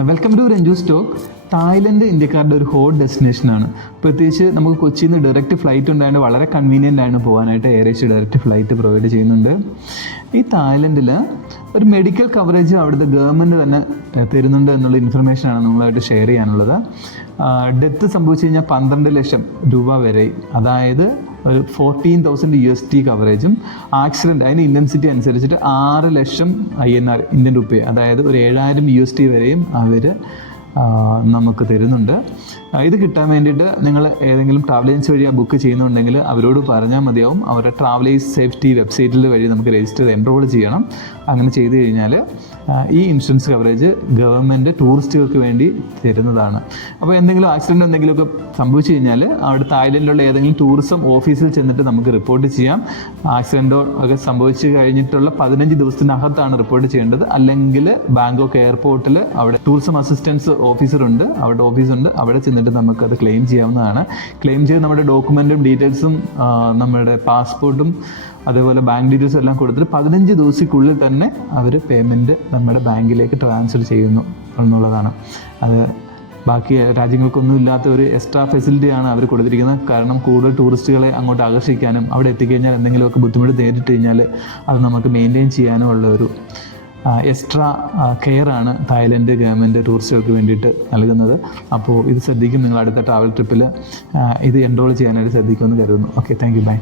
Welcome to Ranju stock. Thailand ഇന്ത്യക്കാരുടെ ഒരു hot ഡെസ്റ്റിനേഷനാണ്. പ്രത്യേകിച്ച് നമുക്ക് കൊച്ചിയിൽ നിന്ന് ഡയറക്റ്റ് ഫ്ലൈറ്റ് ഉണ്ടായതുകൊണ്ട് വളരെ കൺവീനിയൻ്റ് ആണ് പോകാനായിട്ട്. Air Asia direct flight provide ചെയ്യുന്നുണ്ട്. ഈ തായ്ലൻഡിൽ ഒരു മെഡിക്കൽ കവറേജ് അവിടുത്തെ ഗവൺമെൻറ് തന്നെ തരുന്നുണ്ട് എന്നുള്ള ഇൻഫർമേഷനാണ് നമ്മളായിട്ട് ഷെയർ ചെയ്യാനുള്ളത്. ഡെത്ത് സംഭവിച്ചു കഴിഞ്ഞാൽ 12 ലക്ഷം രൂപ വരെ, അതായത് ഒരു 14,000 USD കവറേജും, ആക്സിഡൻറ്റ് അതിന് ഇൻറ്റൻസിറ്റി അനുസരിച്ചിട്ട് 6 ലക്ഷം INR ഇന്ത്യൻ റുപ്പി, അതായത് ഒരു 7,000 USD വരെയും അവർ നമുക്ക് തരുന്നുണ്ട്. ഇത് കിട്ടാൻ വേണ്ടിയിട്ട് നിങ്ങൾ ഏതെങ്കിലും ട്രാവൽ ഏജൻസി വഴി ബുക്ക് ചെയ്യുന്നുണ്ടെങ്കിൽ അവരോട് പറഞ്ഞാൽ മതിയാവും. അവരുടെ ട്രാവലേഴ്സ് സേഫ്റ്റി വെബ്സൈറ്റിൽ വഴി നമുക്ക് രജിസ്റ്റർ എൻറോൾ ചെയ്യണം. അങ്ങനെ ചെയ്ത് കഴിഞ്ഞാൽ ഈ ഇൻഷുറൻസ് കവറേജ് ഗവൺമെൻറ് ടൂറിസ്റ്റുകൾക്ക് വേണ്ടി തരുന്നതാണ്. അപ്പോൾ എന്തെങ്കിലും ആക്സിഡൻറ്റ് എന്തെങ്കിലുമൊക്കെ സംഭവിച്ചു കഴിഞ്ഞാൽ അവിടെ തായ്ലൻഡിലുള്ള ഏതെങ്കിലും ടൂറിസം ഓഫീസിൽ ചെന്നിട്ട് നമുക്ക് റിപ്പോർട്ട് ചെയ്യാം. ആക്സിഡൻറ്റോ ഒക്കെ സംഭവിച്ചു കഴിഞ്ഞിട്ടുള്ള 15 ദിവസത്തിനകത്താണ് റിപ്പോർട്ട് ചെയ്യേണ്ടത്. അല്ലെങ്കിൽ ബാങ്കോക്ക് എയർപോർട്ടിൽ അവിടെ ടൂറിസം അസിസ്റ്റൻസ് ഓഫീസറുണ്ട്, അവിടെ ഓഫീസുണ്ട്, അവിടെ ചെന്നിട്ട് നമുക്കത് ക്ലെയിം ചെയ്യാവുന്നതാണ്. ക്ലെയിം ചെയ്ത് നമ്മുടെ ഡോക്യുമെൻറ്റും ഡീറ്റെയിൽസും നമ്മുടെ പാസ്പോർട്ടും അതേപോലെ ബാങ്ക് ഡീറ്റെയിൽസ് എല്ലാം കൊടുത്തിട്ട് 15 ദിവസത്തിനുള്ളിൽ തന്നെ അവർ പേയ്മെൻറ്റ് നമ്മുടെ ബാങ്കിലേക്ക് ട്രാൻസ്ഫർ ചെയ്യുന്നു എന്നുള്ളതാണ്. അത് ബാക്കി രാജ്യങ്ങൾക്കൊന്നും ഇല്ലാത്ത ഒരു എക്സ്ട്രാ ഫെസിലിറ്റിയാണ് അവർ കൊടുത്തിരിക്കുന്നത്. കാരണം കൂടുതൽ ടൂറിസ്റ്റുകളെ അങ്ങോട്ട് ആകർഷിക്കാനും അവിടെ എത്തിക്കഴിഞ്ഞാൽ എന്തെങ്കിലുമൊക്കെ ബുദ്ധിമുട്ട് നേരിട്ട് കഴിഞ്ഞാൽ അത് നമുക്ക് മെയിൻറ്റെയിൻ ചെയ്യാനും ഉള്ള ഒരു എക്സ്ട്രാ കെയറാണ് തായ്ലൻഡ് ഗവൺമെൻറ് ടൂറിസ്റ്റുകൾക്ക് വേണ്ടിയിട്ട് നൽകുന്നത്. അപ്പോൾ ഇത് ശ്രദ്ധിക്കും. നിങ്ങൾ അടുത്ത ട്രാവൽ ട്രിപ്പിൽ ഇത് എൻറോൾ ചെയ്യാനായിട്ട് ശ്രദ്ധിക്കുമെന്ന് കരുതുന്നു. Okay, thank you, by.